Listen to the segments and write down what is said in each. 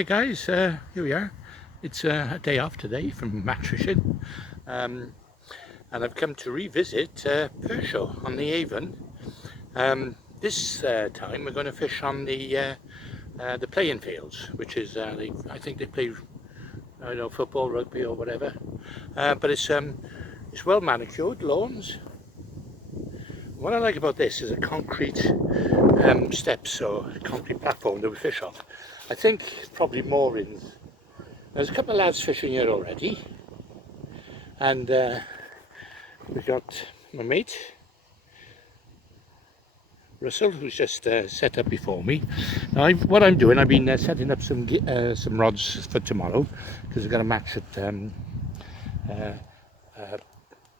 Hey guys, here we are. It's a day off today from match fishing, and I've come to revisit Pershore on the Avon. This time we're going to fish on the playing fields, which is I think they play, I don't know, football, rugby or whatever. But it's well manicured lawns. What I like about this is a concrete steps or concrete platform that we fish off. I think probably moorings. There's a couple of lads fishing here already, and we've got my mate Russell, who's just set up before me. Now what I'm doing, I've been setting up some rods for tomorrow, because we've got a match at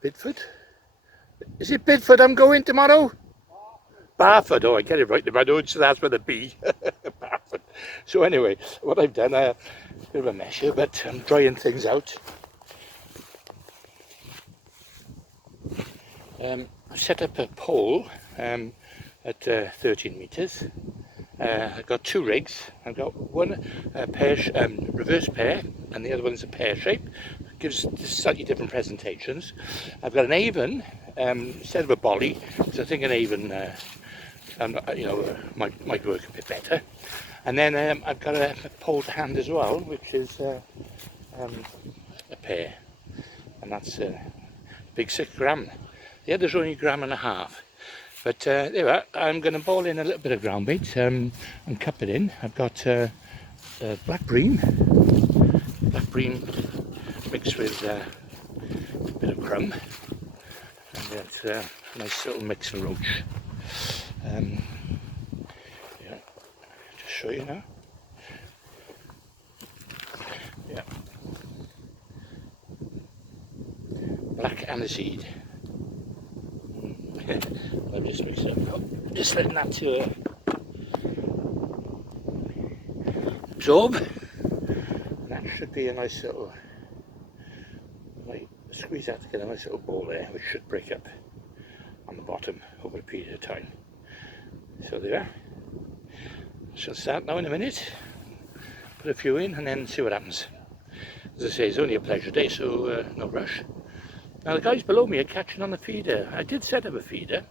Bidford. Is it Bidford I'm going tomorrow? Barford. Oh, I get it right in my notes, so that's with a B. Barford. So anyway, what I've done, a bit of a mess here, but I'm drying things out. I've set up a pole at 13 metres. I've got two rigs. I've got one reverse pair, and the other one's a pear shape. It gives slightly different presentations. I've got an Avon instead of a bolly, because I think an Avon might work a bit better. And then I've got a pole to hand as well, which is a pair, and that's big 6 gram. The other's only 1.5 grams. But there we are. I'm going to ball in a little bit of ground bait and cup it in. I've got black bream mixed with a bit of crumb, and that's a nice little mix for roach. Yeah, just show you now. Yeah, black aniseed. Let me just mix it up. Just letting that to absorb. And that should be a nice little. Squeeze that to get a nice little ball there, which should break up on the bottom over a period of time. So there. Shall start now in a minute. Put a few in and then see what happens. As I say, it's only a pleasure day, so no rush. Now the guys below me are catching on the feeder. I did set up a feeder,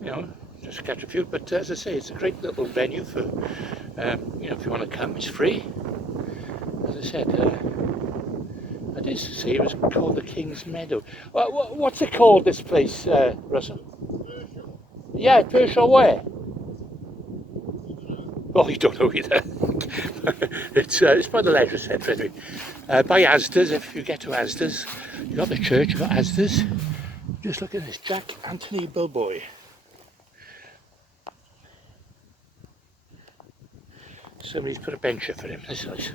you know, just to catch a few, but as I say, it's a great little venue for, you know, if you want to come, it's free. As I said, I did see it was called the King's Meadow. What's it called, this place, Russell? Pershore. Yeah, Pershore where? Oh, you don't know either. It's by the leisure centre anyway. By Asda's, if you get to Asda's, you've got the church, you've got Asda's. Just look at this, Jack Anthony Bilboy. Somebody's put a bench here for him, that's nice.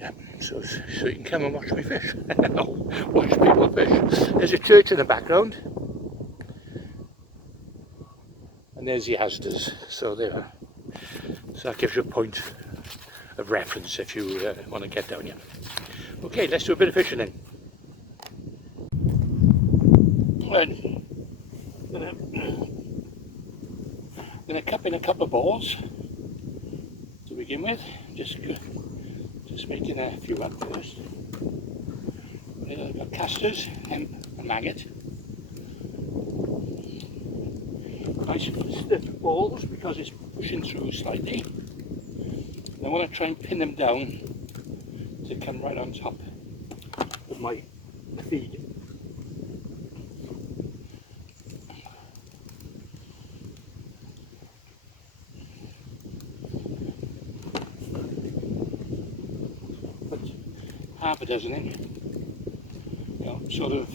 Yeah, so you can come and watch me fish. Watch people fish. There's a church in the background. And there's the Asda's, so there. So that gives you a point of reference if you want to get down here. Okay, let's do a bit of fishing then. I'm going to cup in a couple of balls to begin with. Just making a few up first. I've got casters, hemp and maggot. Nice stiff balls because it's pushing through slightly. And I want to try and pin them down to come right on top of my feed. Put half a dozen in, you know, sort of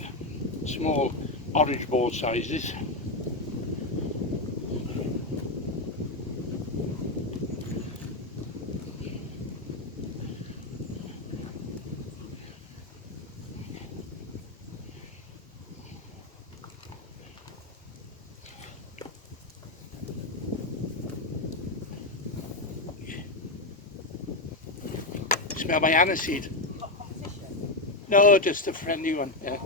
small orange ball sizes. Smell my aniseed. No, just a friendly one. Yeah.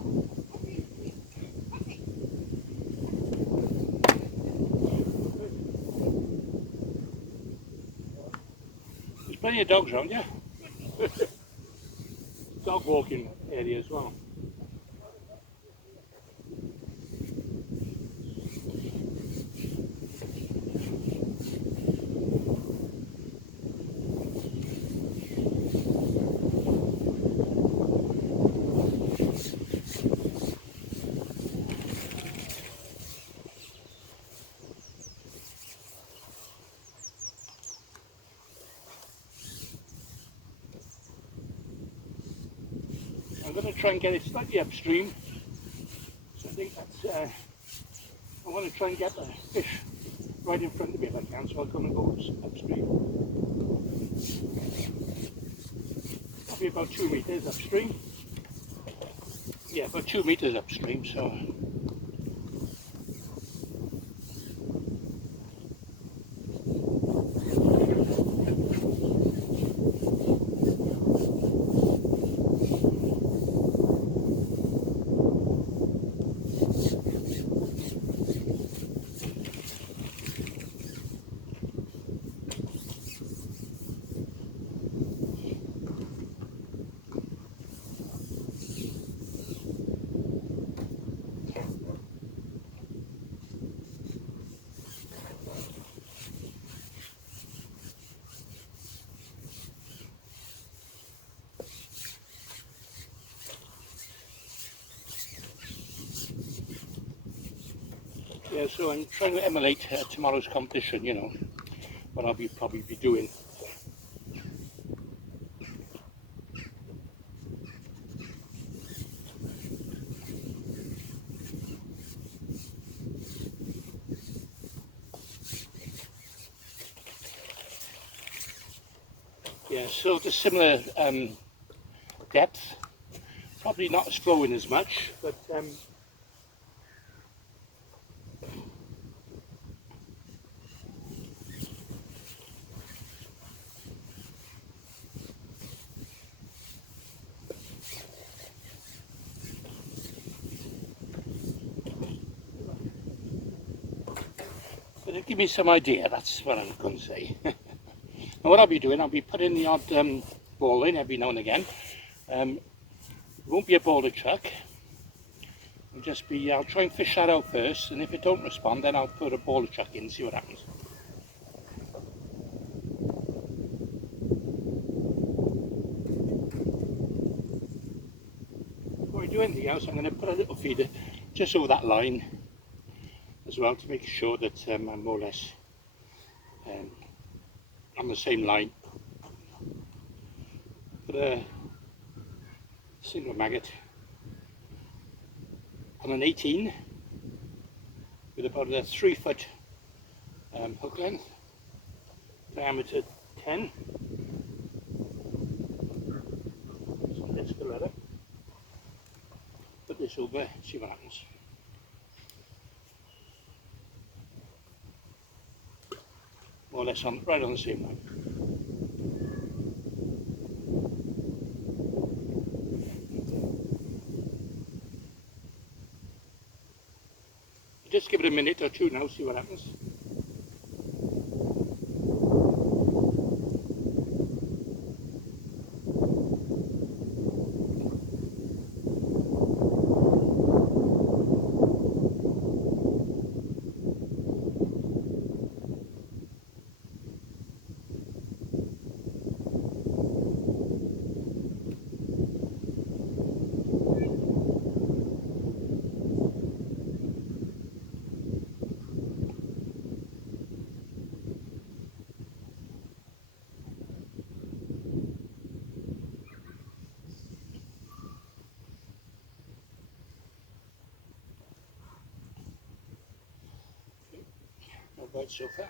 Plenty of dogs around, yeah. Dog walking area as well. I'm going to try and get it slightly upstream. So I think that's, I want to try and get the fish right in front of me if I can, so I'm going to go upstream. Probably about 2 meters upstream. Yeah, about 2 meters upstream, so. Yeah, so I'm trying to emulate tomorrow's competition, you know, what I'll probably be doing. Yeah, so the similar depth, probably not as flowing as much, but it'll give me some idea, that's what I'm going to say. And what I'll be doing, I'll be putting the odd ball in every now and again. It won't be a boulder chuck. I'll try and fish that out first, and if it don't respond, then I'll put a boulder chuck in and see what happens. Before I do anything else, I'm going to put a little feeder just over that line as well to make sure that I'm more or less on the same line. Put a single maggot on an 18 with about a 3 foot hook length, diameter 10. So let's go at it. Put this over, see what happens. More or less right on the same line. Just give it a minute or two now, see what happens. No bites so far.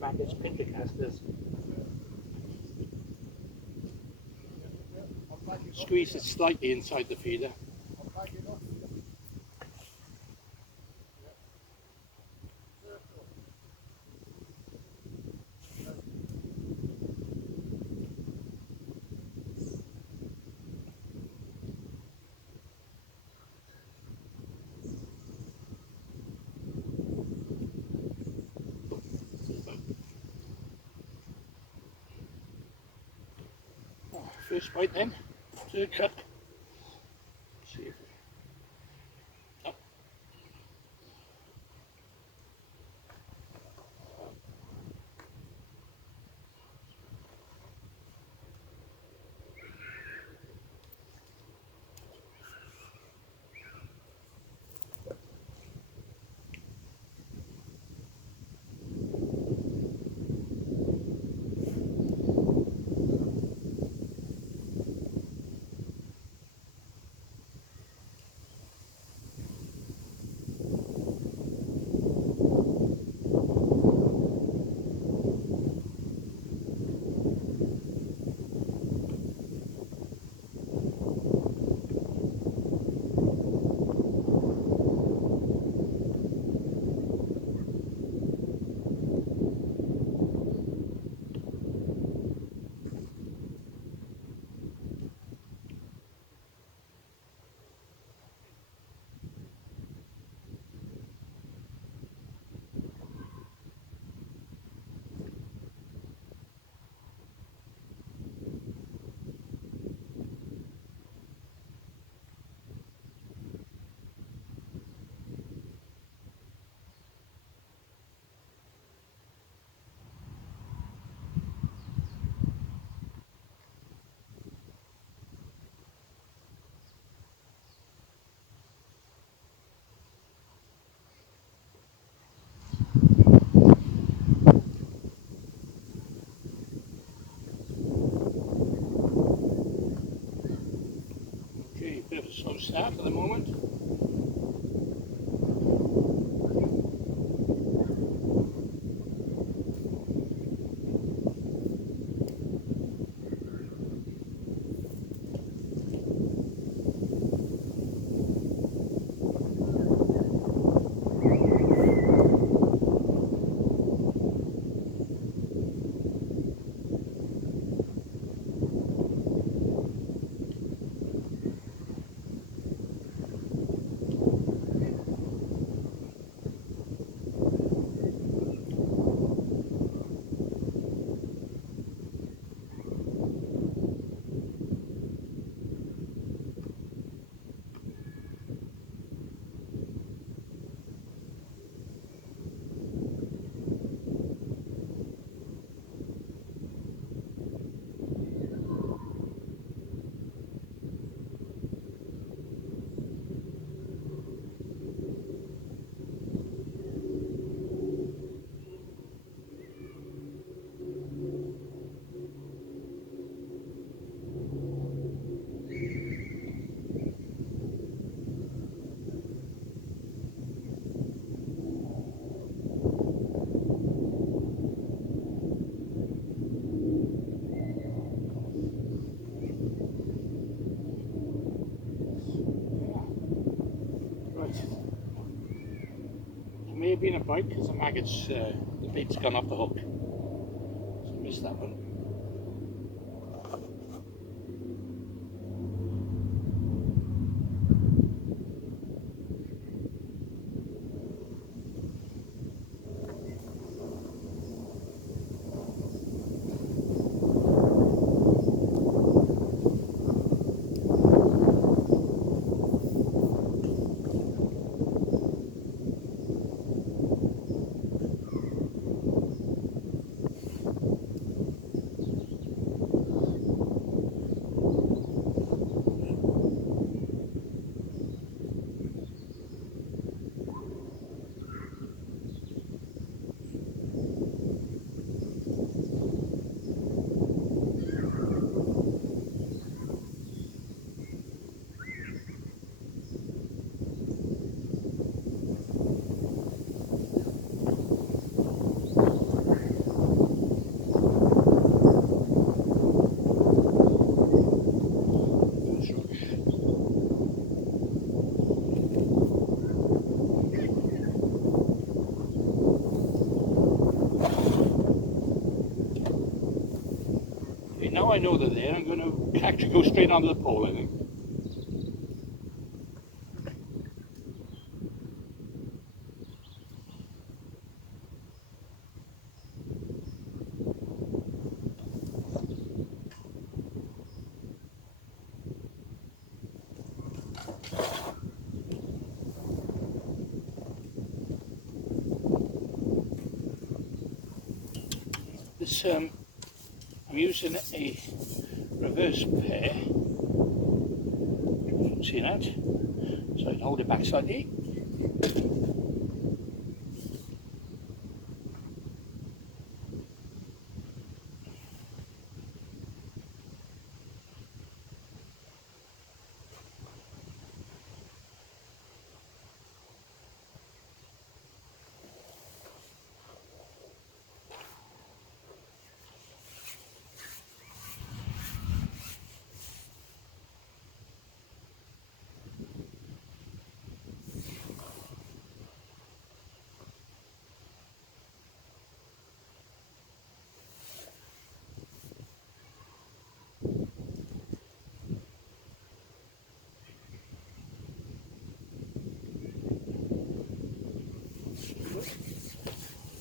maggots pinter casters. Squeeze it slightly inside the feeder. First bite then, third cut. See if oh. Okay, bit of a slow start at the moment. May have been a bite because the maggots, the bait's gone off the hook. So I missed that one. now I know they're there, I'm going to actually go straight onto the pole, I think. This, I'm using a reverse pair. See that? So I can hold it back slightly.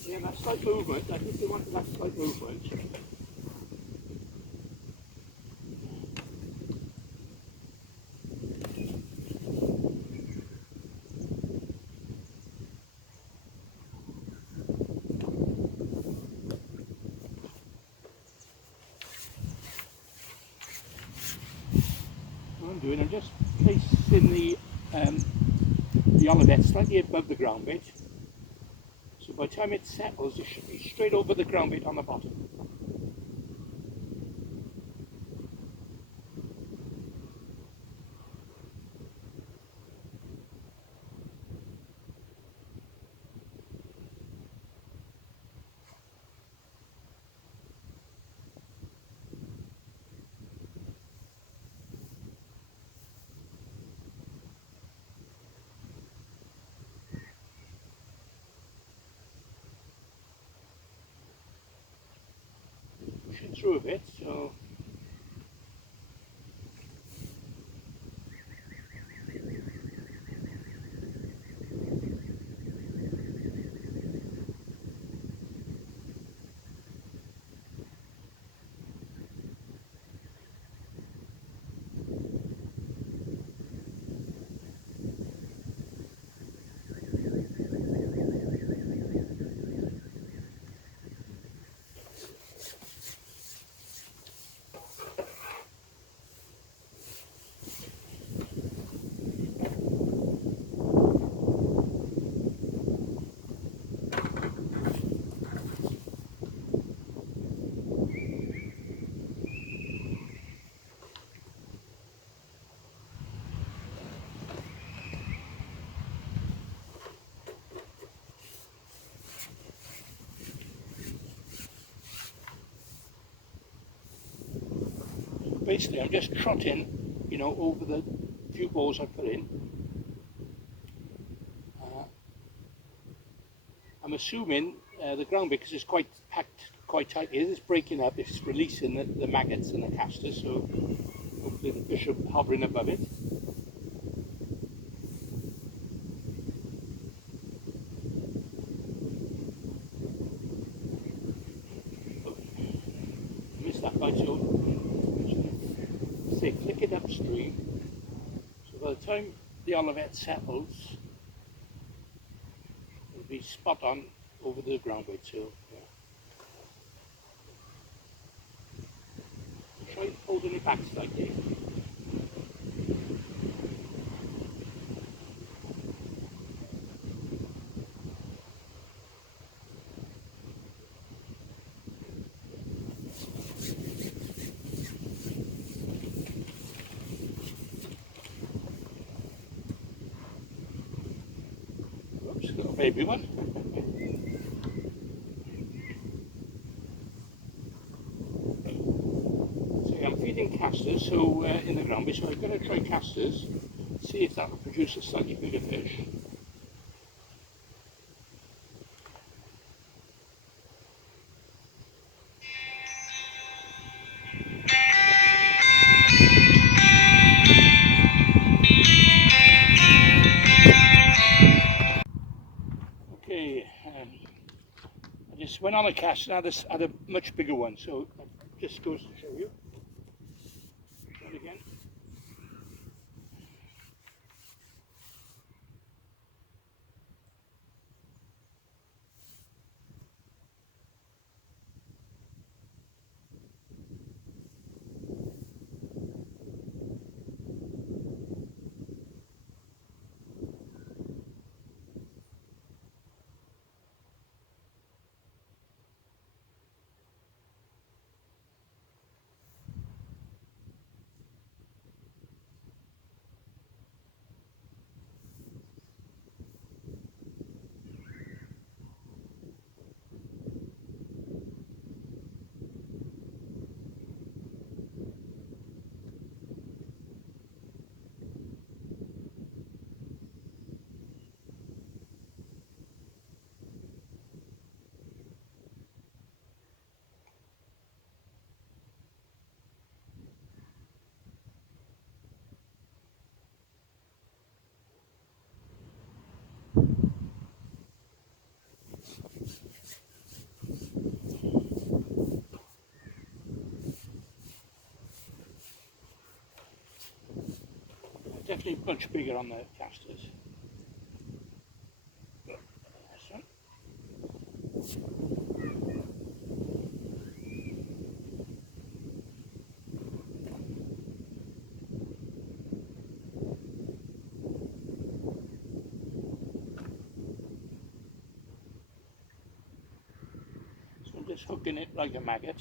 Yeah, that slight movement, I think they wanted that slight movement. What I'm doing, I'm just placing the olivet slightly above the ground bit. So by the time it settles, it should be straight over the ground bit on the bottom. Pushing through a bit, so basically I'm just trotting, you know, over the few balls I put in. I'm assuming the ground bit, because it's quite packed quite tightly, it's breaking up, it's releasing the maggots and the casters, so hopefully the fish are hovering above it. Missed that bite, so say flick it upstream, so by the time the olivet settles, it'll be spot on over the ground bait. So yeah. Try holding it back slightly. Oops, little baby one. Feeding casters, so in the ground bait, so I'm going to try casters, see if that will produce a slightly bigger fish. went on a cast and had a much bigger one, so it just goes to show you. Try it again. Definitely much bigger on the casters. This one. So I'm just hooking it like a maggot.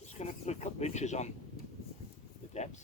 Just going to put a couple of inches on the depth.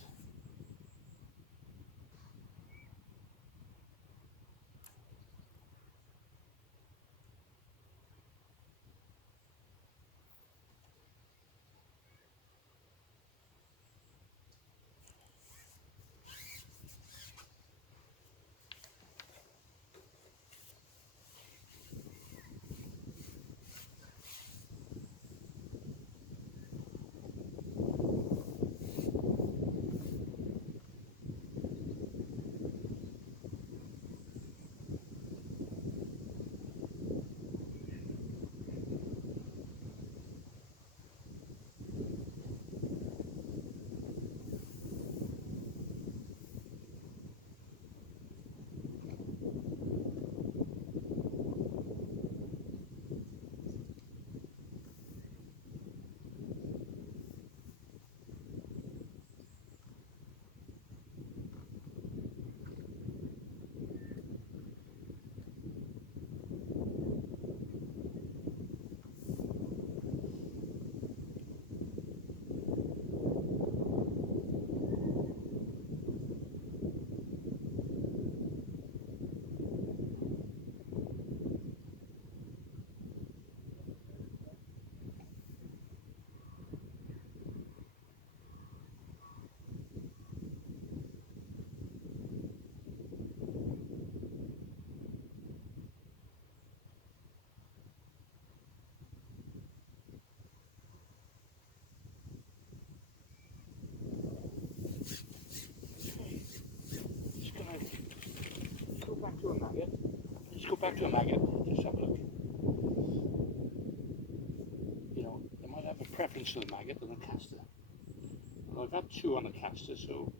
a maggot. Let's go back to a maggot. Just have a look. You know, they might have a preference for the maggot than the caster. Well, I've had two on the caster, so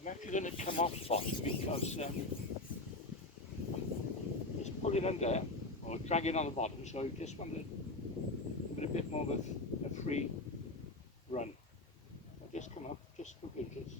I'm actually going to come off spot because it's pulling under or dragging on the bottom, so I just want to give it a bit more of a free run. I'll just come up just a couple inches.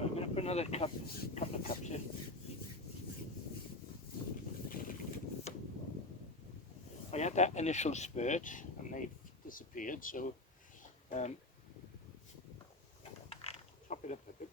I'm going to put another couple of cups in. I had that initial spurt and they've disappeared, so top it up a bit.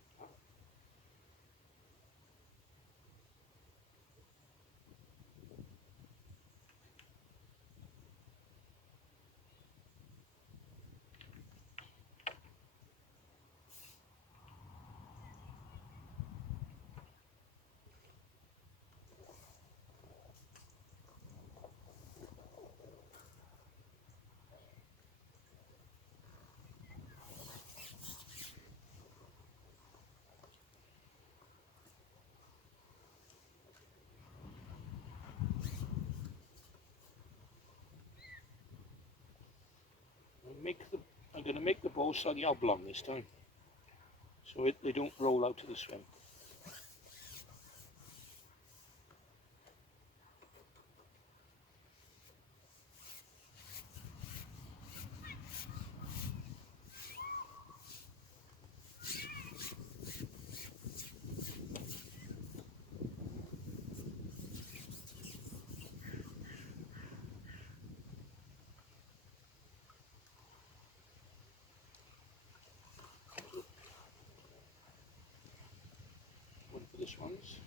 I'm going to make the bowl slightly oblong this time, so they don't roll out to the swim. ones.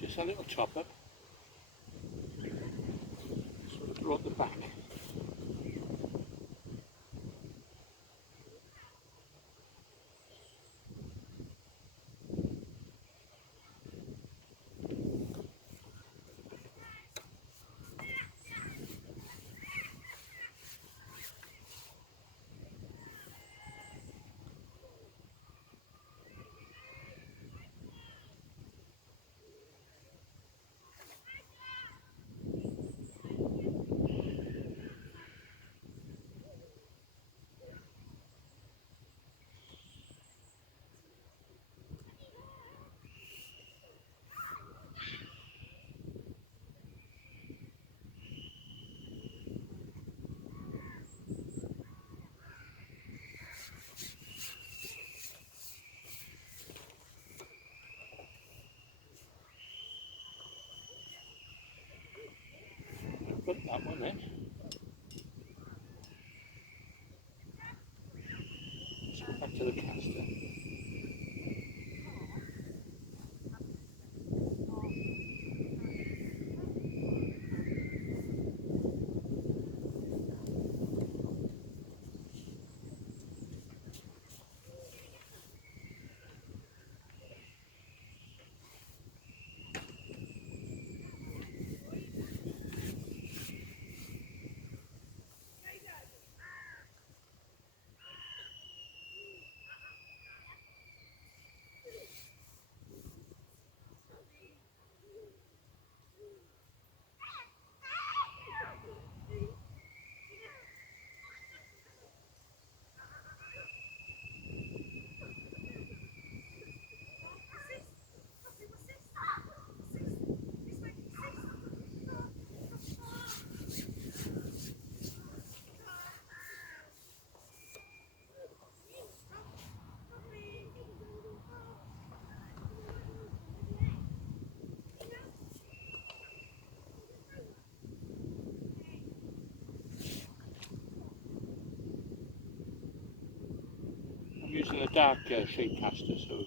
Just a little top up, sort of brought the back. Put that one in. Let's go back to the caster. I'm using a dark shade caster, so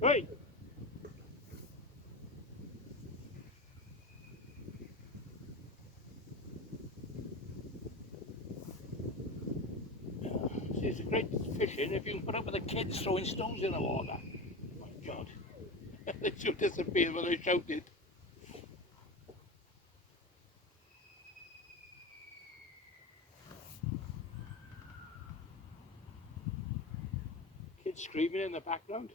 hey! See, it's a great fishing if you can put up with the kids throwing stones in the water. Oh my God. They should disappear when they shouted. Kids screaming in the background.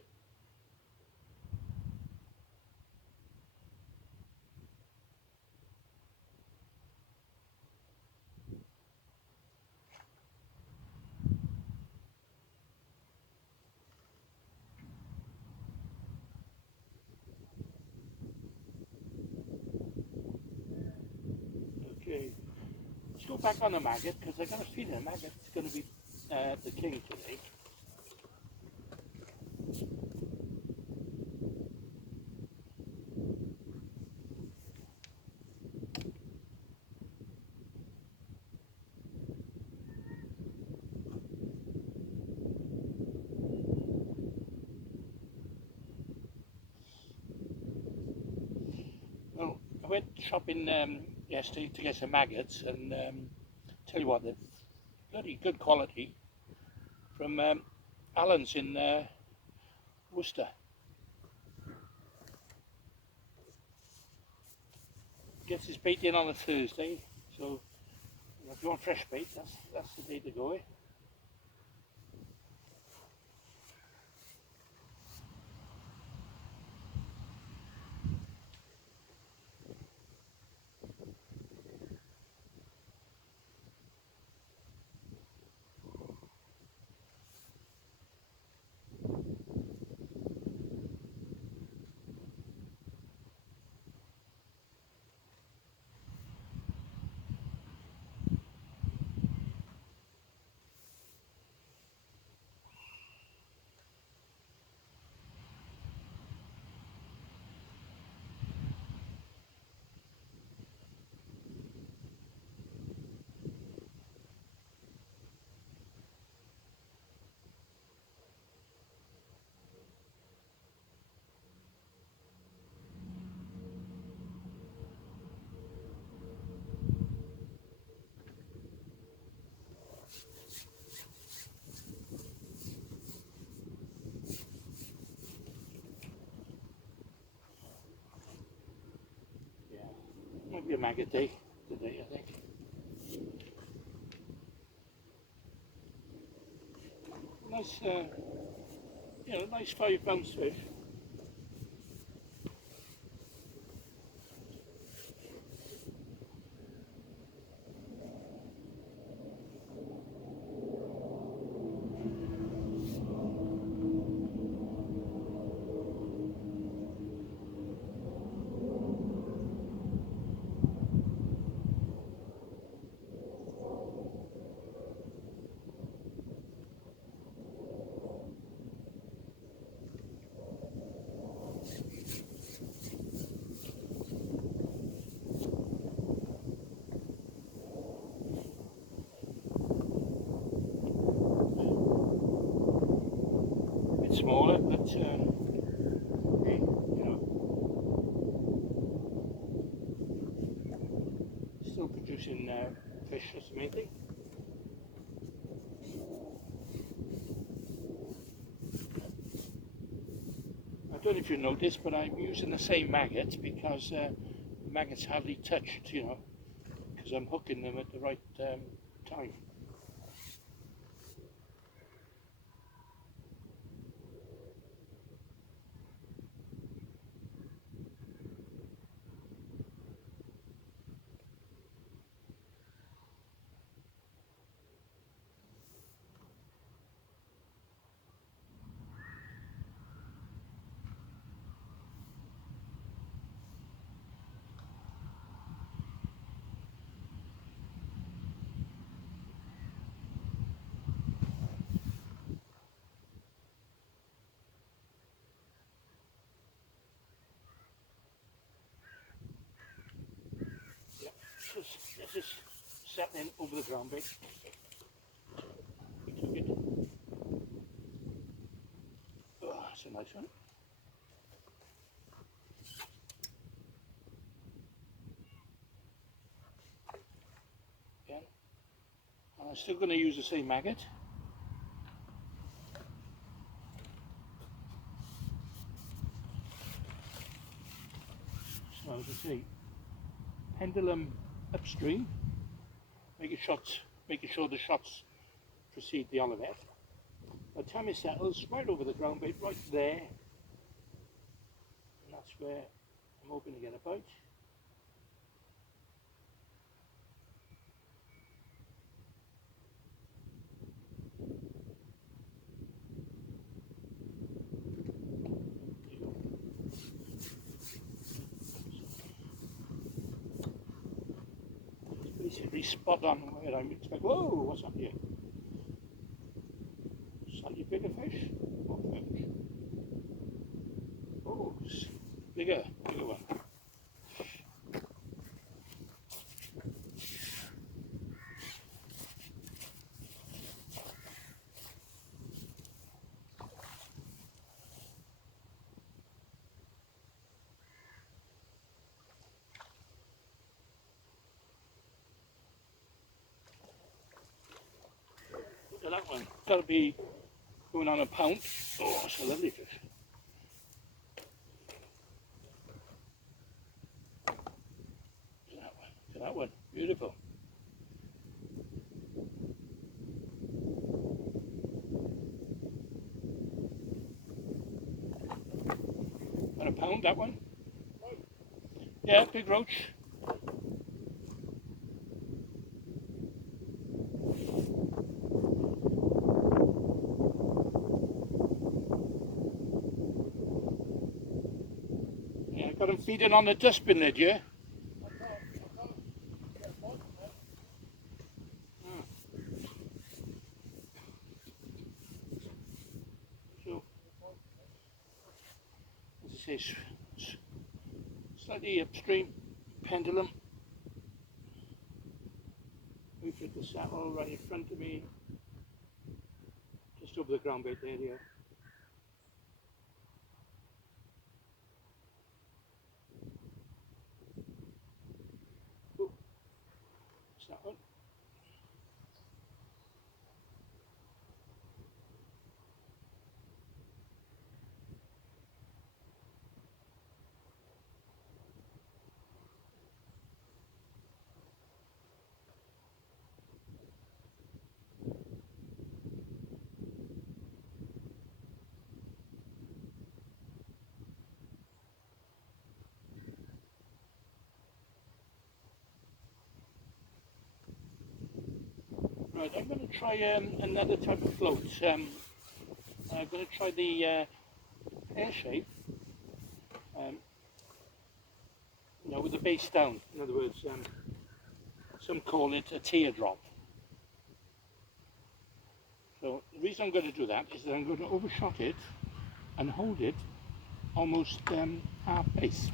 go back on the maggot because I got a feeling the maggot's going to be the king today. Well, I went shopping yesterday to get some maggots, and tell you what, they're bloody good quality from Allen's in Worcester. Gets his bait in on a Thursday, so if you want fresh bait, that's the day to go. Yeah, might be a maggot day today, I think. Nice, nice 5 pound fish. Bit smaller, but hey, still producing fish. That's the main thing. I don't know if you noticed, but I'm using the same maggot because the maggots hardly touched, because I'm hooking them at the right time. This is settling over the ground bait. We took it. Oh, that's a nice one. Again. And I'm still going to use the same maggot. So as I say, pendulum upstream, making sure the shots precede the olivet. By the time it settles, right over the ground bait, right there, and that's where I'm hoping to get a bite. Basically absolutely spot on where I'm expecting. Whoa, what's up here? Slightly bigger fish? Or perch? Oh, bigger one. Look at that one. Gotta be going on a pound. Oh, it's a lovely fish. Look at that one. Look at that one. Beautiful. On a pound, that one? Yeah, big roach. Yeah, got him feeding on the dustbin lid, yeah? So, as I say, slightly upstream, pendulum. We've got the saddle right in front of me, just over the ground bait area. Oh, it's that one. Right, I'm going to try another type of float. I'm going to try the pear shape, you know, with the base down. In other words, some call it a teardrop. So the reason I'm going to do that is that I'm going to overshot it and hold it almost half base.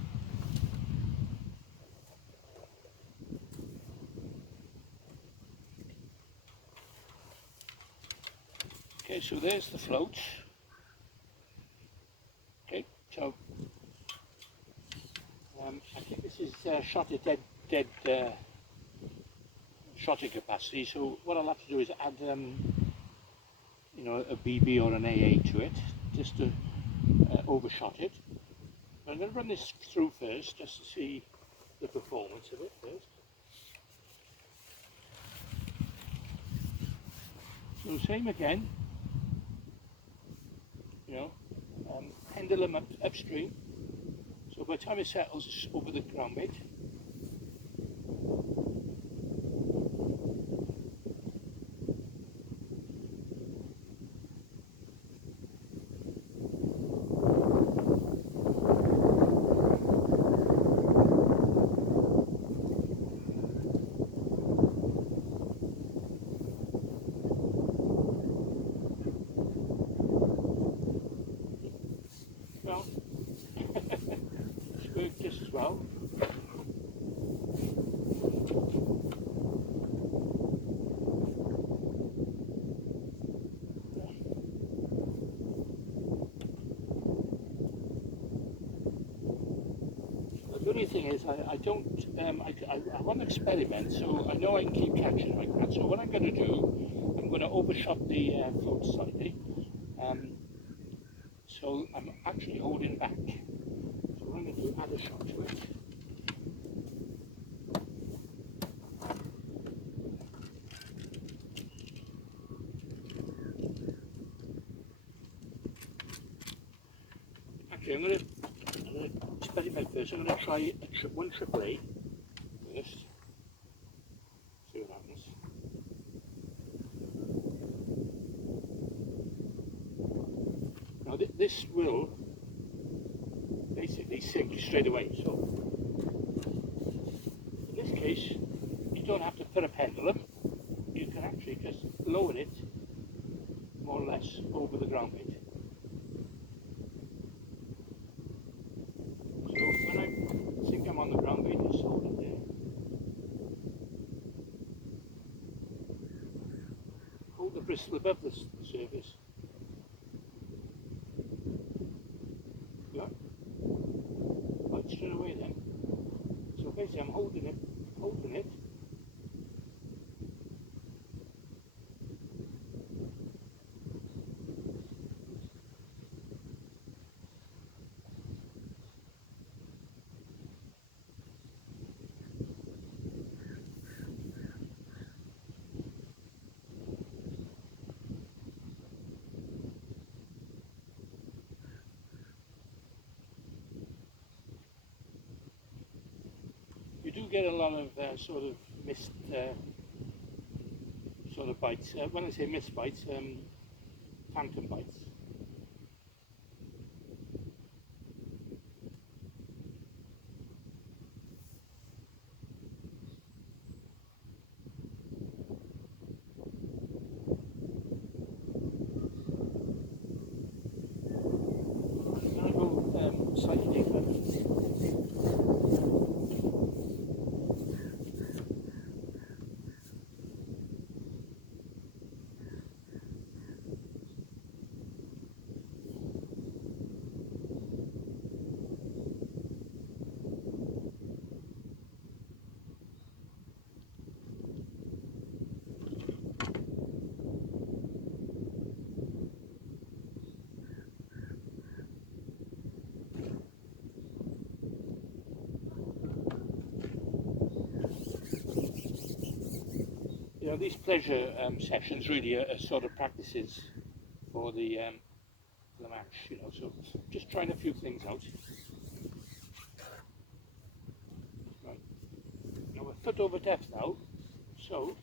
Okay, so there's the float. Okay, so I think this is shot at dead shotting capacity. So what I'll have to do is add, you know, a BB or an AA to it, just to overshot it. But I'm going to run this through first, just to see the performance of it first. So same again, you know, pendulum upstream. So by the time it settles over the ground bait, well, it's worked just as well. The only thing is, I don't, I want to experiment, so I know I can keep catching like that. So what I'm going to do, I'm going to overshot the float slightly. So I'm actually holding back. So what I'm going to do, add a shot to it. Actually, I'm going to experiment first. I'm going to try one triple A first. See what happens. Now this will basically sink straight away. So in this case, you don't have to for a pendulum, you can actually just lower it more or less over the ground bait. So when I think I'm on the ground bait, just hold it there. Hold the bristle above the surface. Yeah. Right straight away then. So basically I'm holding it. You do get a lot of sort of missed sort of bites. When I say missed bites, phantom bites. Then I go slightly deeper. You know, these pleasure sessions really are sort of practices for the match. You know, so just trying a few things out. Right. Now we're foot over depth now, so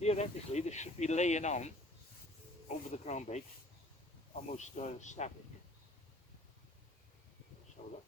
theoretically this should be laying on over the ground bait, almost static. So look.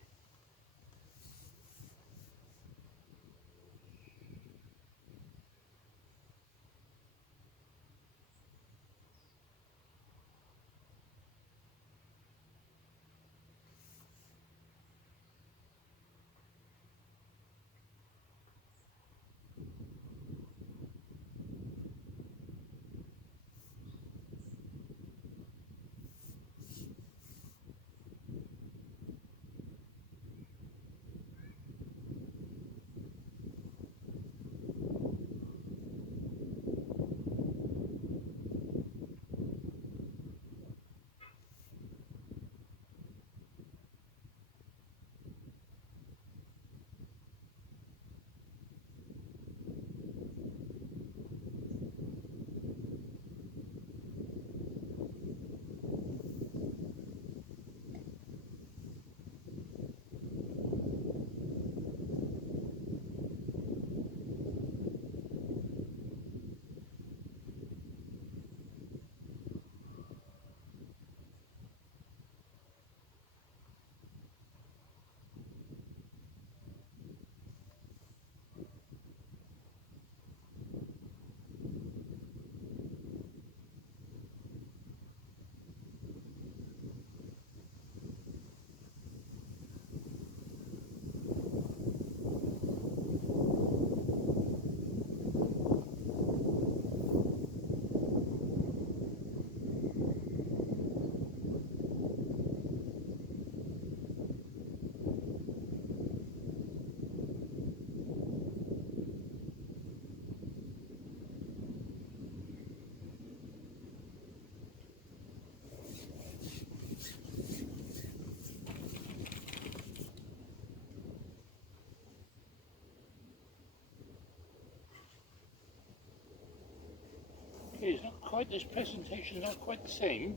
Okay, it's not quite, this presentation is not quite the same,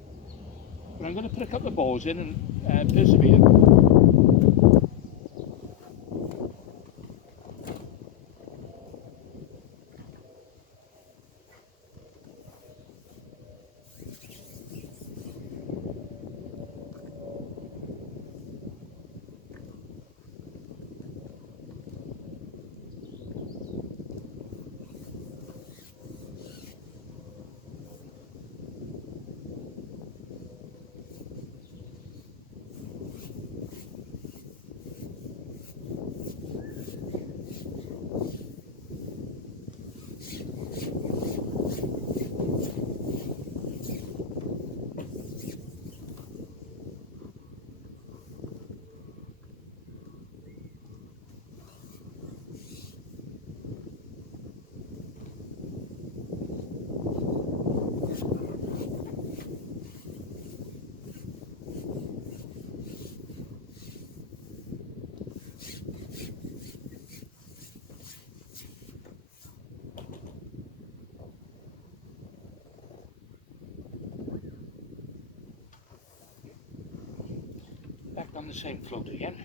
but I'm going to put a couple of balls in and persevere. the same float again.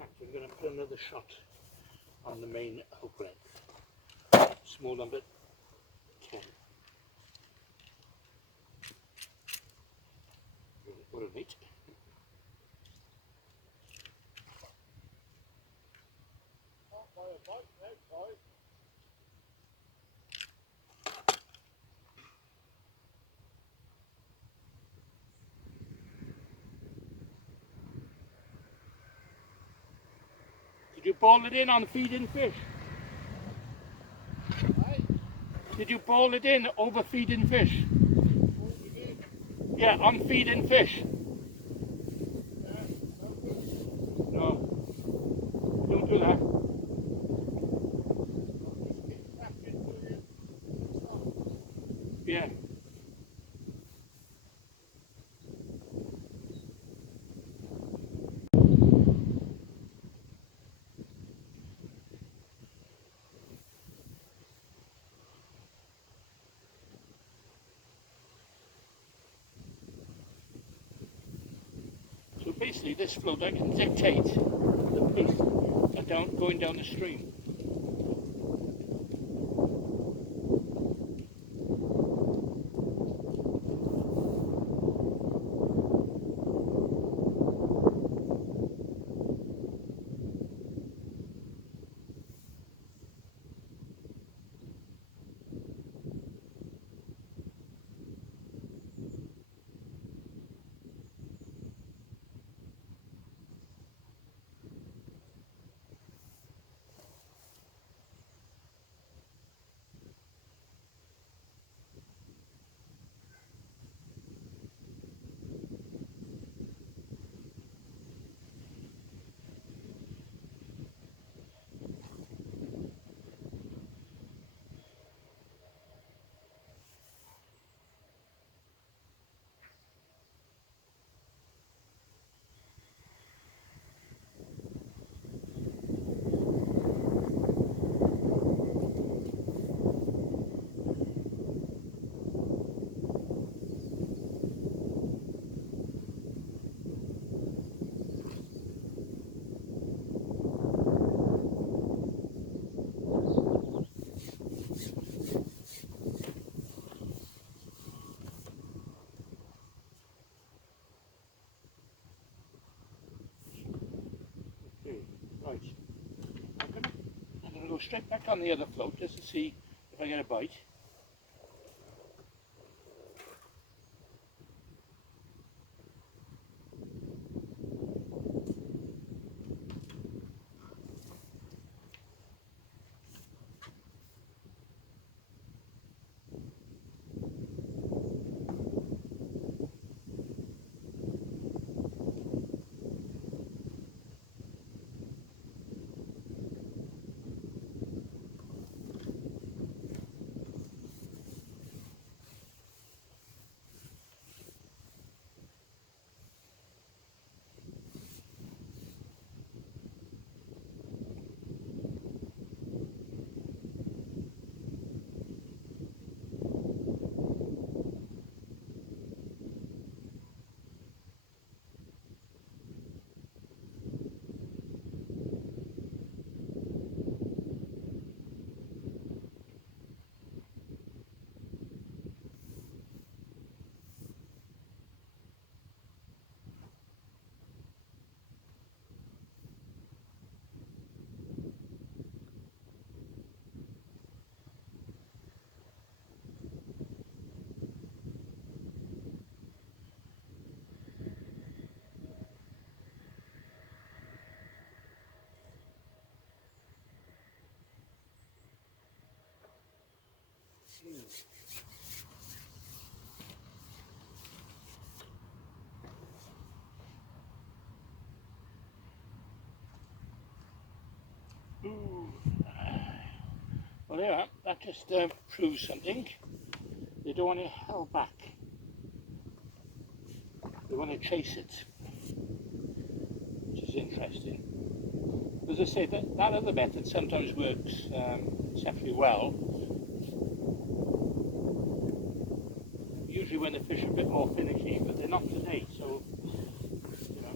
I'm going to put another shot on the main hook length, small number 10. What a neat. Did you boil it in on feeding fish? Right. Did you boil it in over feeding fish? Yeah, on feeding fish. No, don't do that. Yeah. So basically this float I can dictate the pace going down the stream. Right. I'm gonna go straight back on the other float just to see if I get a bite. Ooh. Well, there, that just proves something. they don't want it held back. They want to chase it, which is interesting. As I say, that other method sometimes works exceptionally well. Usually when the fish are a bit more finicky, but they're not today, so you know.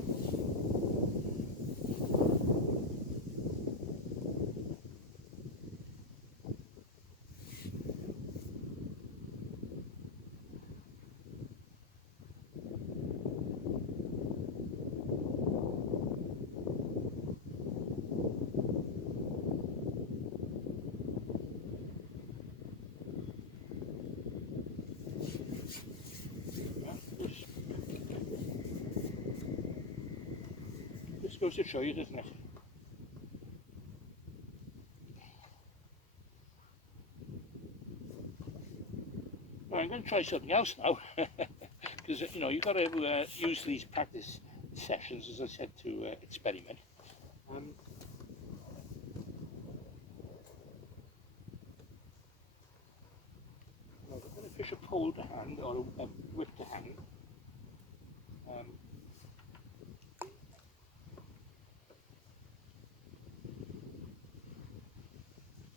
This goes to show you, doesn't it? Well, I'm going to try something else now, because you know you've got to use these practice sessions, as I said, to experiment. Well, I'm going to fish a pole to hand or a whip to hand.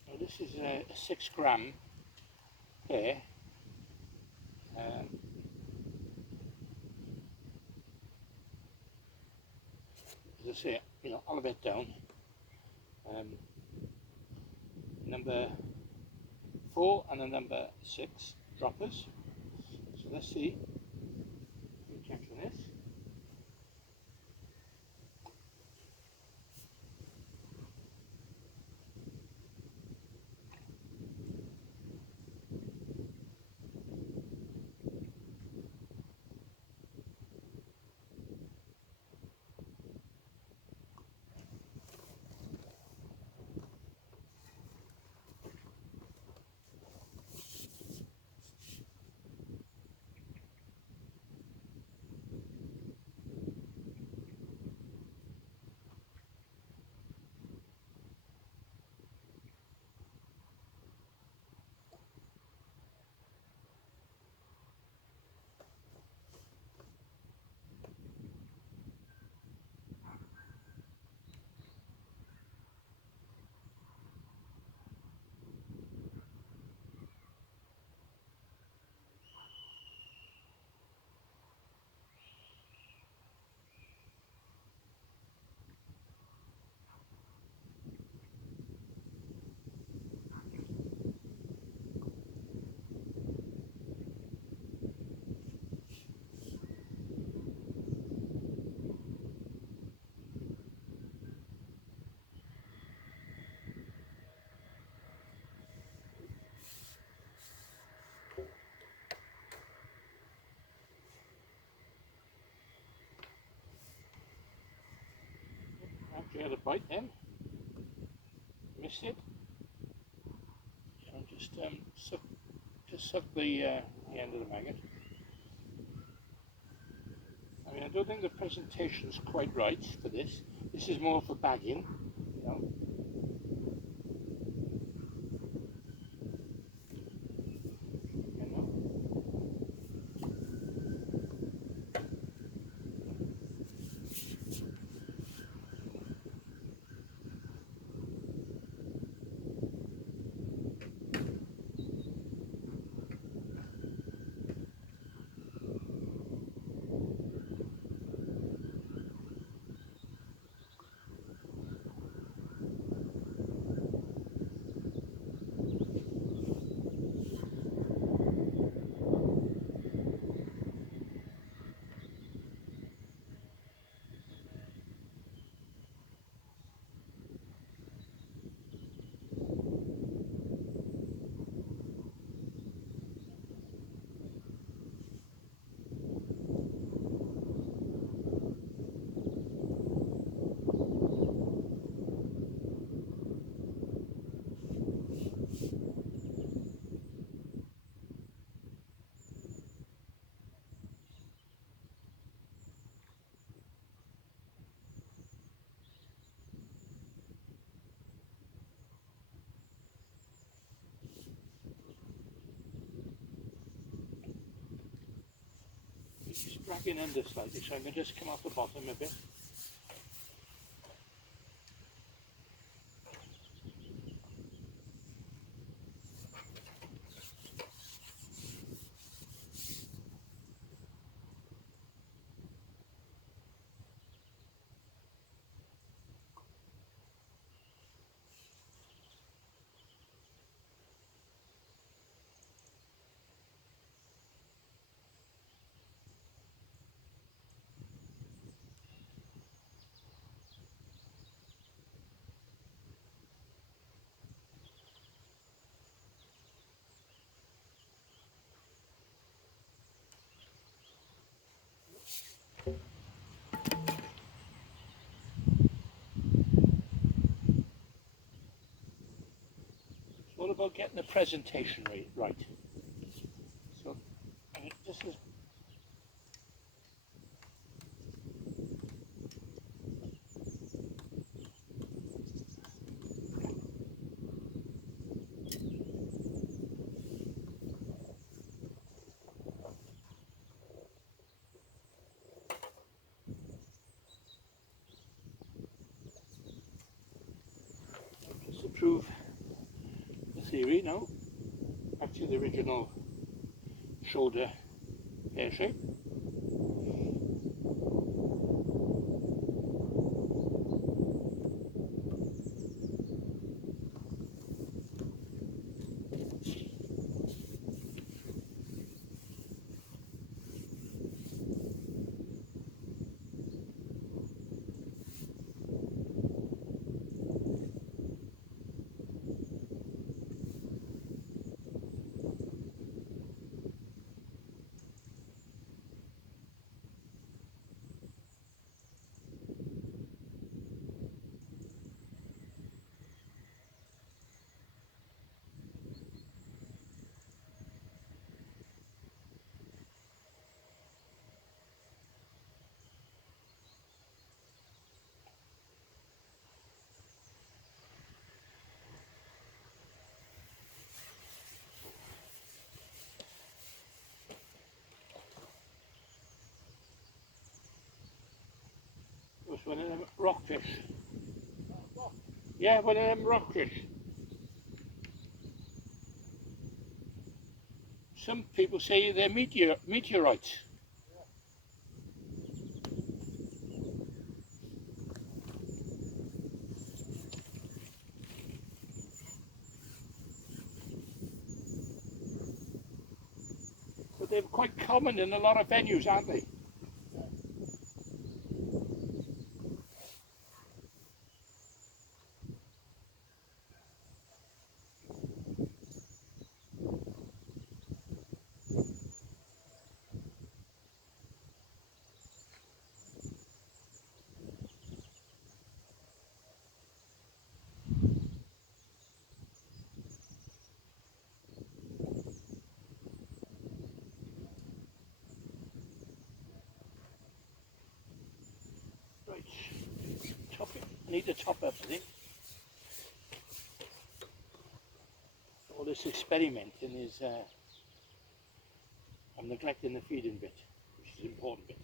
Now this is a 6 gram pair. As I say, you know, olive it down. Number 4 and a number 6 droppers. So let's see. We catch on this. Actually had a bite then. Missed it. So just suck the end of the maggot. I mean, I don't think the presentation's quite right for this. This is more for bagging, you know. dragging under slightly, so I'm going to just come off the bottom a bit. It's all about getting the presentation right. So, just as to prove the theory now, back to the original shoulder pear shape. It was one of them rockfish. Yeah, one of them rockfish. Some people say they're meteorites. But they're quite common in a lot of venues, aren't they? Right, top it. I need to top up, I think. All this experimenting is, I'm neglecting the feeding bit, which is the important bit.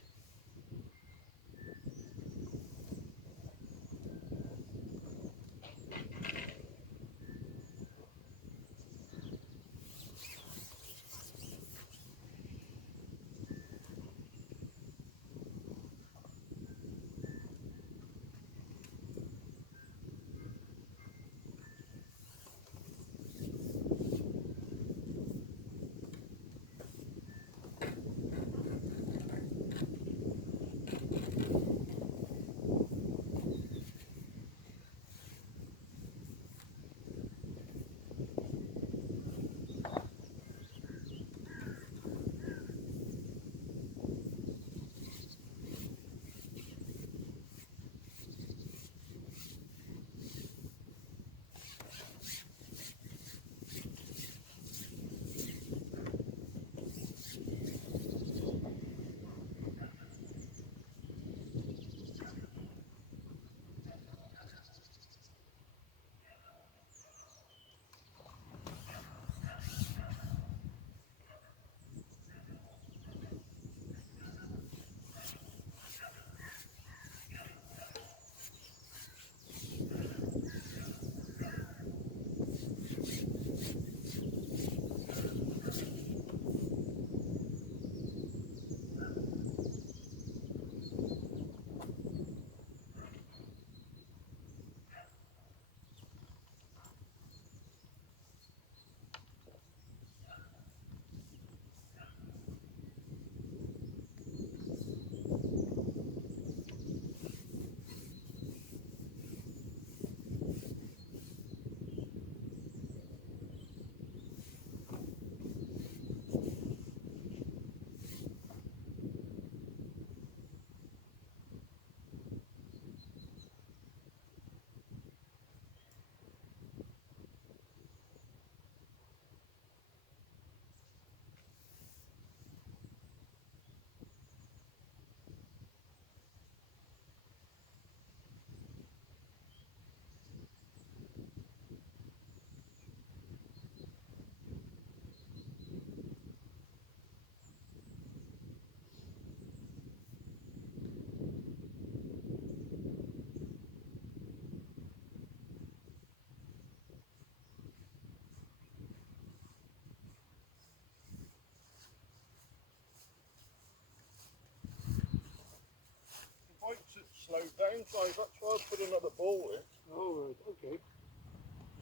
slowed down, Clive. That's why I put another ball in. Oh, right, okay.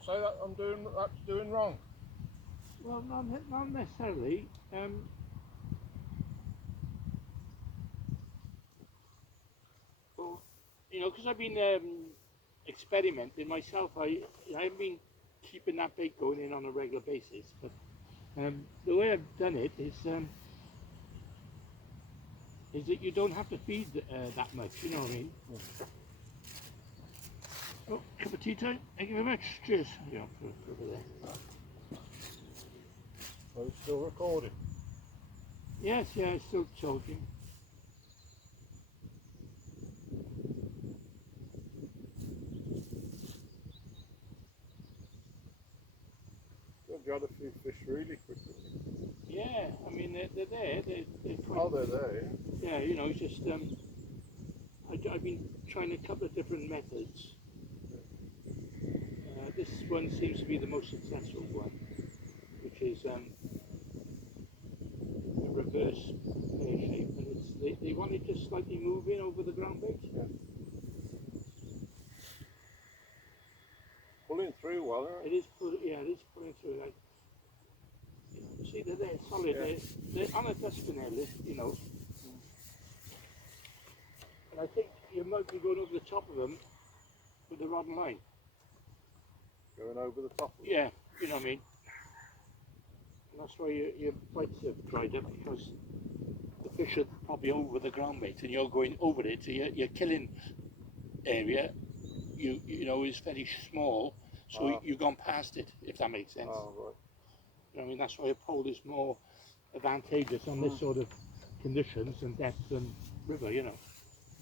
Say that that's doing wrong. Well, not necessarily. Well, you know, because I've been experimenting myself. I've been keeping that bait going in on a regular basis, but the way I've done it is that you don't have to feed that much. You know what I mean? Yeah. Oh, cup of tea time. Thank you very much. Cheers. Yeah, put over there. So it's still recording. Yes, yeah, it's still talking. You had a few fish really quickly. Yeah, I mean they're there. They're quite, Oh, they're there. yeah, you know, just I've been trying a couple of different methods. This one seems to be the most successful one, which is the reverse pear shape, and they want it just slightly moving over the ground bait. Yeah. Pulling through well, It is pulling through. Like, you know, see, they're there, solid. Yeah. They're on a dustbin list, you know. And I think you might be going over the top of them with the rod and line. going over the top of it. Yeah, you know what I mean. And that's why your bites have dried up, because the fish are probably over the ground bait and you're going over it. So your killing area, you know, is very small. So you've gone past it, if that makes sense. Oh, right. You know what I mean? That's why a pole is more advantageous on this sort of conditions and depth and river, you know.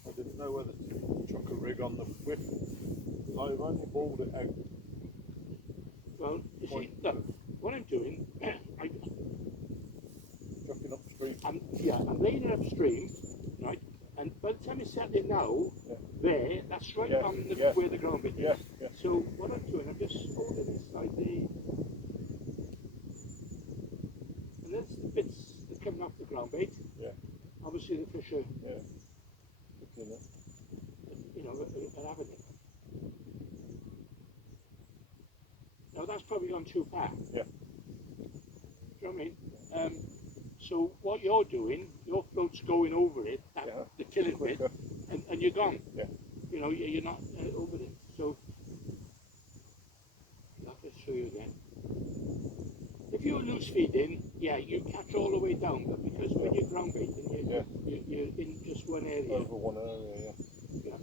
I didn't know whether to chuck a rig on the whip, because I've only balled it out. Well, you see, look, what I'm doing, Chucking upstream. I'm laying it upstream, right? And by the time you set it now, there, that's right on the, where the ground bit is. Yeah, yeah. So what I'm doing, I'm just holding it slightly. And that's the bits that come off the ground bait. Yeah. Obviously the fish are, you know, are having it. Now that's probably gone too far. Yeah. Do you know what I mean? So what you're doing, your float's going over it, the killing bit, and you're gone. Yeah. You know, you're not over it. So I'll have to show you again. If you're loose feeding, yeah, you catch all the way down, but because when you're ground baiting, you're in just one area. Over one area, yeah. You know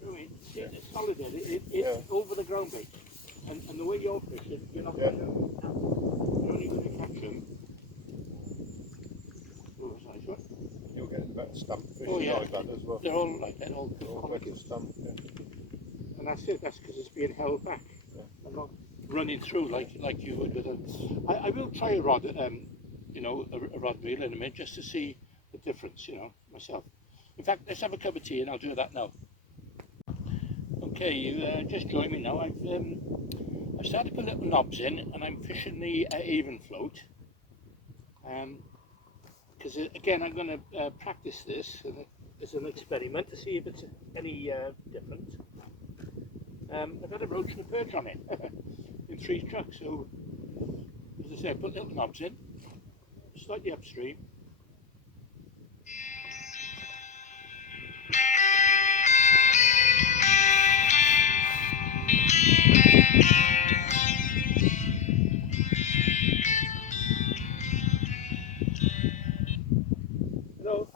what I mean? It's solid there. It's over the ground bait. And the way you're fishing, you're not going to, you're only going to catch them. Oh, that's nice one. You're getting better stamp fishing like that as well. They're all like that, all better stamp, And that's it, that's because it's being held back. Yeah. I'm not running through like you would with a... I will try a rod, you know, a rod reel in a minute, just to see the difference, you know, myself. In fact, let's have a cup of tea and I'll do that now. Okay, you just joined me now. I've started to put little knobs in and I'm fishing the Avon float. Because again, I'm going to practice this as an experiment to see if it's any different. I've had a roach and a perch on it in 3 trucks. So, as I say, I put little knobs in, slightly upstream. Hello.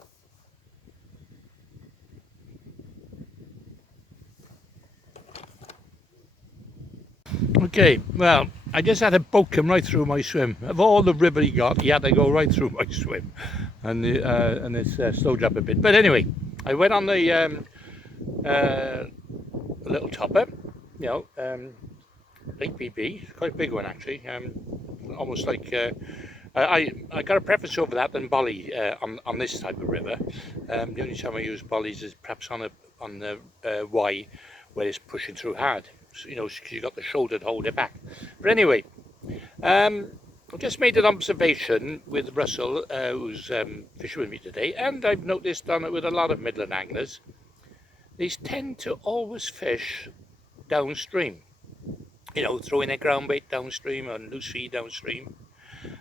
Okay, well, I just had to poke him right through my swim. Of all the river he got, he had to go right through my swim, and it's slowed up a bit. But anyway, I went on the little topper, you know, 8BB, it's quite a big one actually, almost like, I got a preference over that than bolly on this type of river. The only time I use bollies is perhaps on the Y, where it's pushing through hard, so, you know, because you've got the shoulder to hold it back. But anyway, I just made an observation with Russell, who's fishing with me today, and I've noticed on it with a lot of Midland anglers, they tend to always fish downstream. You know, throwing their ground bait downstream or loose feed downstream.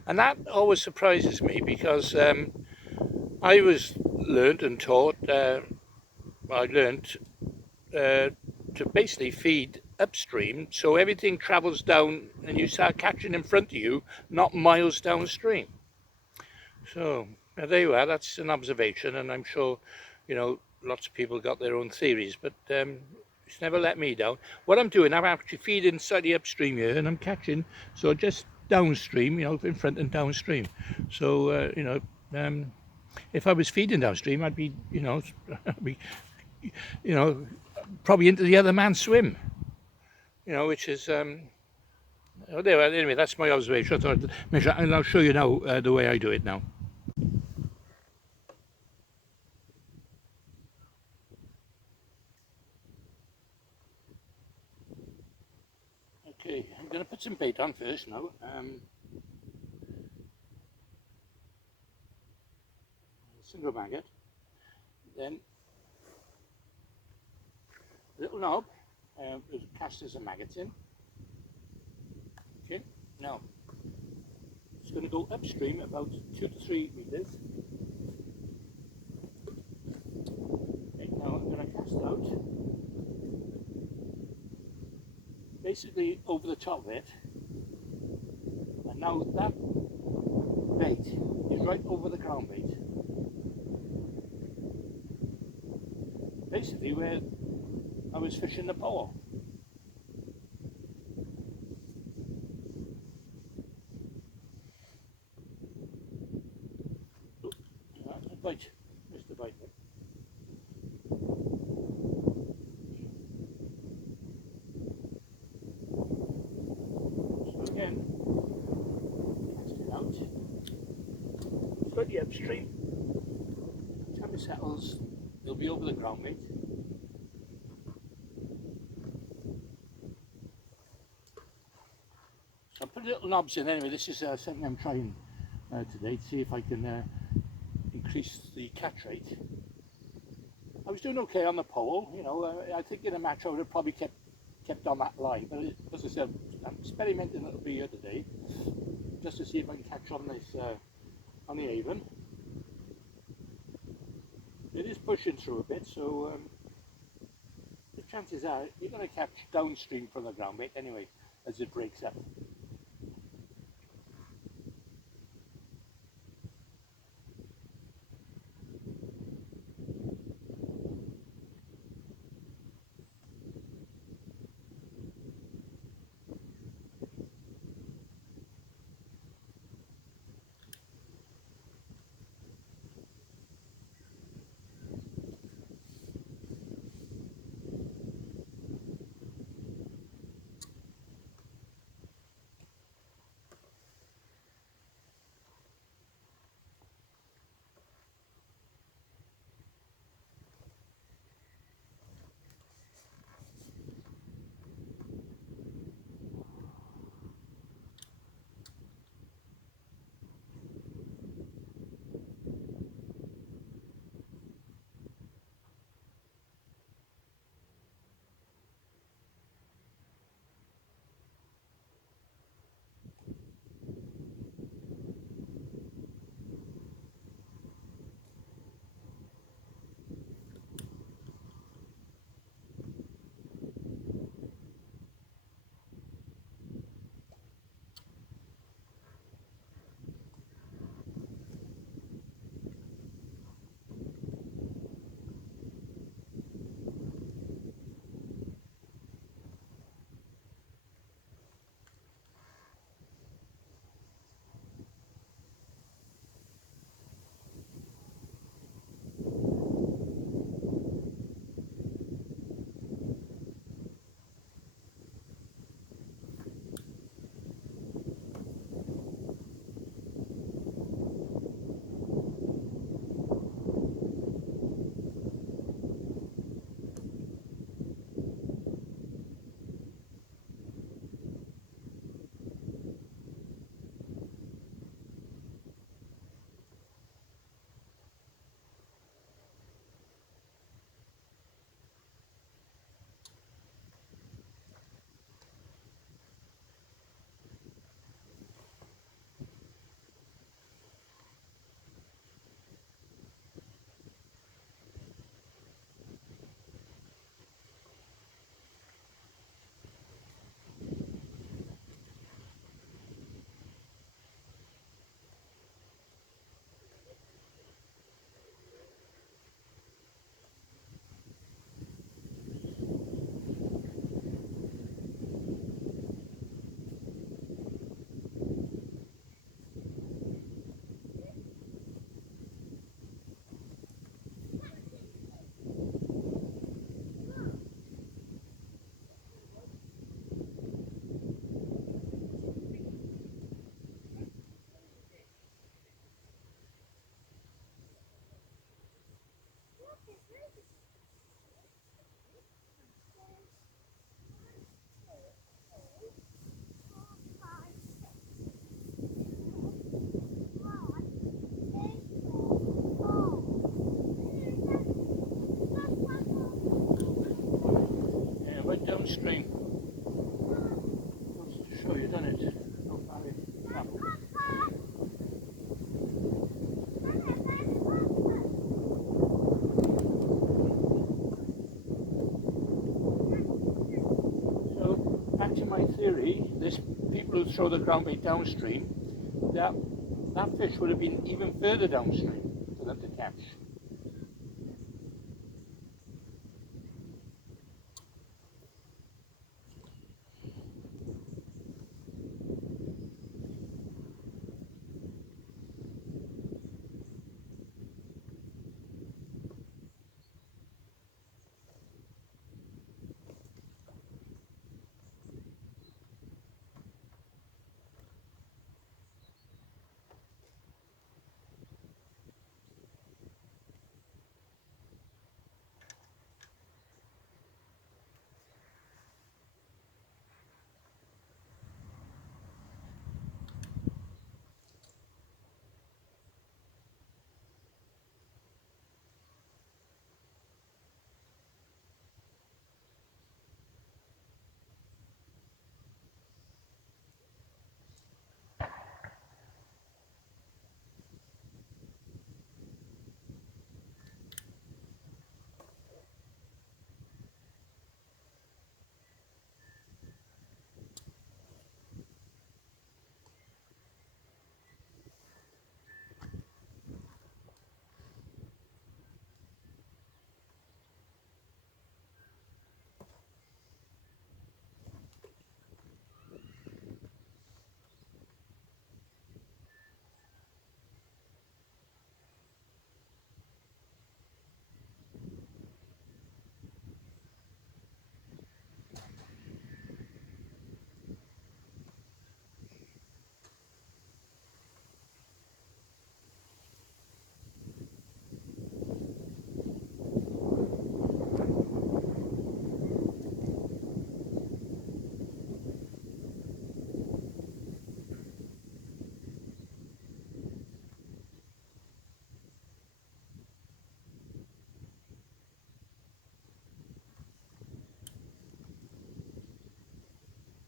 And that always surprises me because I was learnt and taught, I learnt to basically feed upstream, so everything travels down and you start catching in front of you, not miles downstream. So there you are. That's an observation, and I'm sure, you know, lots of people got their own theories, but it's never let me down. What I'm doing, I'm actually feeding slightly upstream here, and I'm catching so just downstream, you know, in front and downstream. So if I was feeding downstream, I'd be, I'd be, probably into the other man's swim. You know, which is oh, there. Anyway, that's my observation. I thought I'd measure, and I'll show you now the way I do it now. Okay, I'm going to put some bait on first now. Single maggot, then a little knob, cast as a maggot in. Okay, now it's going to go upstream about 2 to 3 meters. Okay, now I'm going to cast out, basically over the top of it, and now that bait is right over the ground bait. Basically where I was fishing the pole. Oh, bite, missed the bite. So again, cast it out, slightly upstream. Time it settles, it'll be over the ground bait. So I put little knobs in anyway. This is something I'm trying today to see if I can increase the catch rate. I was doing okay on the pole, you know. I think in a match I would have probably kept on that line, but as I said, I'm experimenting a little bit here today, just to see if I can catch on this on the Avon. It is pushing through a bit, so the chances are you're going to catch downstream from the ground bait anyway as it breaks up. downstream. I'll show you, done it? Oh, Barry. No. So, back to my theory, this people who throw the ground bait downstream, that fish would have been even further downstream for them to catch.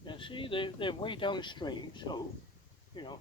Yeah, see, they're way downstream, so, you know.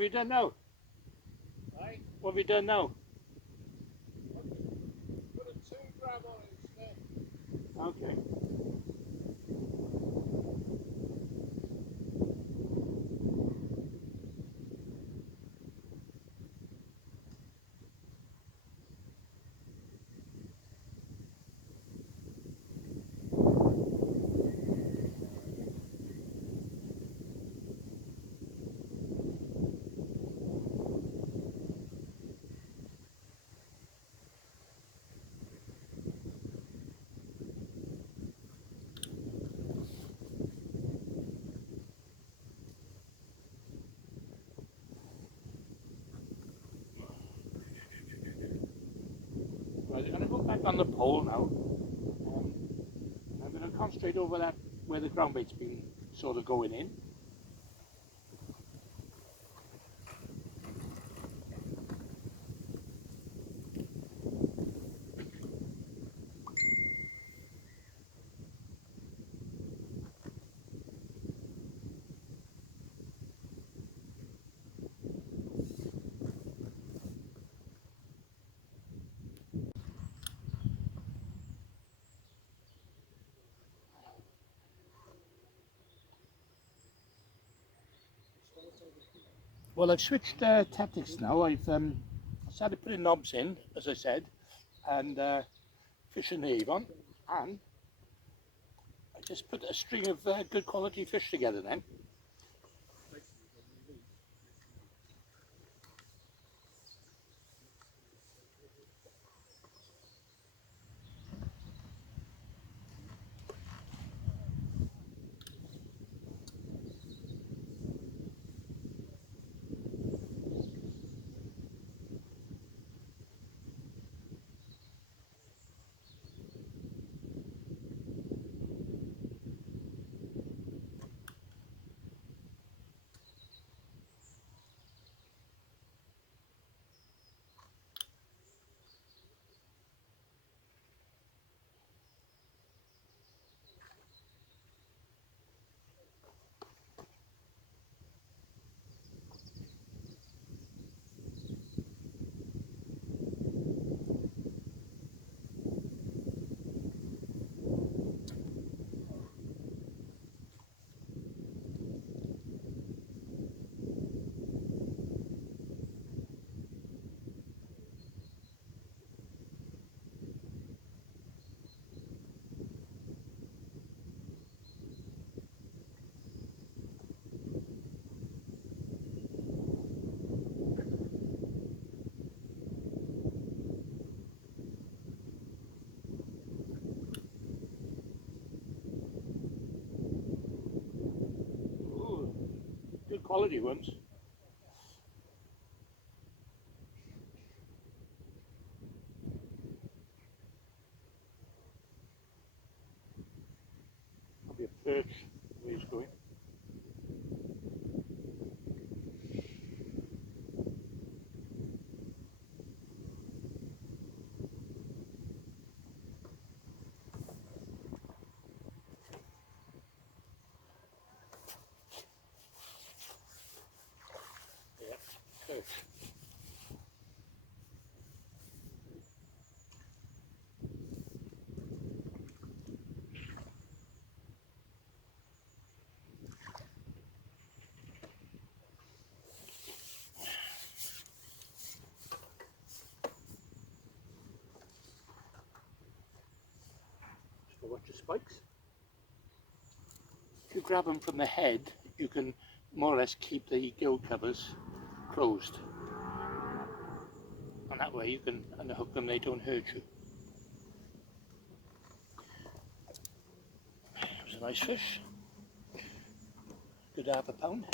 What have you done now? Right? What have you done now? Put a 2 grab on instead. Okay. Right, I'm going to go back on the pole now. I'm going to concentrate over that where the ground bait's been sort of going in. Well, I've switched tactics now. I've started putting knobs in, as I said, and fishing the Avon, and I just put a string of good quality fish together then. Ooh, good quality ones. Probably a perch where he's going. Yeah, perch. So watch your spikes. If you grab them from the head, you can more or less keep the gill covers closed. And that way you can unhook them, they don't hurt you. It was a nice fish. Good £1/2.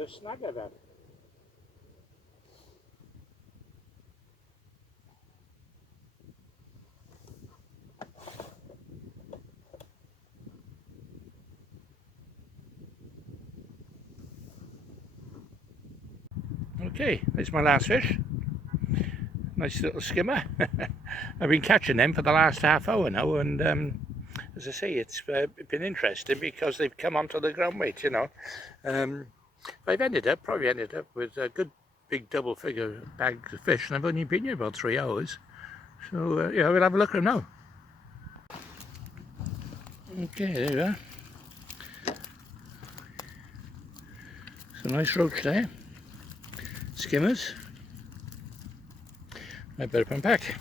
first snag I've had. Okay, there's my last fish. Nice little skimmer. I've been catching them for the last half hour now, and as I say, it's been interesting because they've come onto the ground weight, you know. I've probably ended up with a good big double figure bags of fish, and I've only been here about 3 hours. So yeah, we'll have a look at them now. Okay, there we are. Some nice roach there. Skimmers. I better put them back.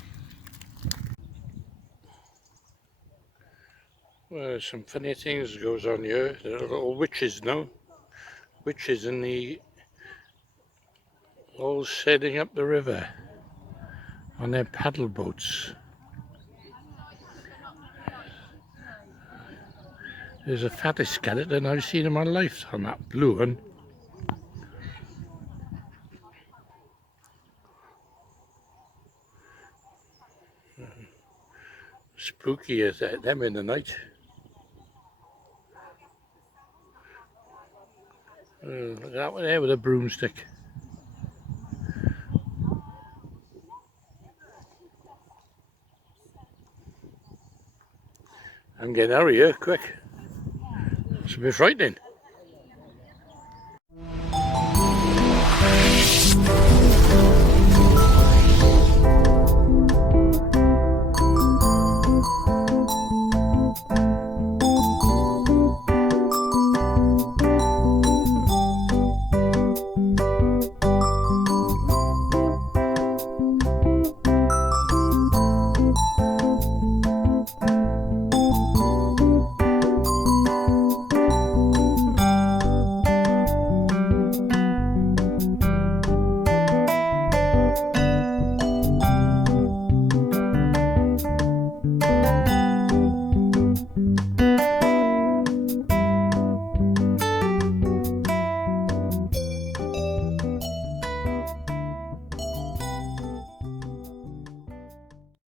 Well, some funny things goes on here. There are little witches now. Witches in the all sailing up the river on their paddle boats. There's a fattest skeleton I've seen in my life on that blue one. Spooky as them in the night. Look at that one there with a broomstick. I'm getting out of here quick. It's a bit frightening.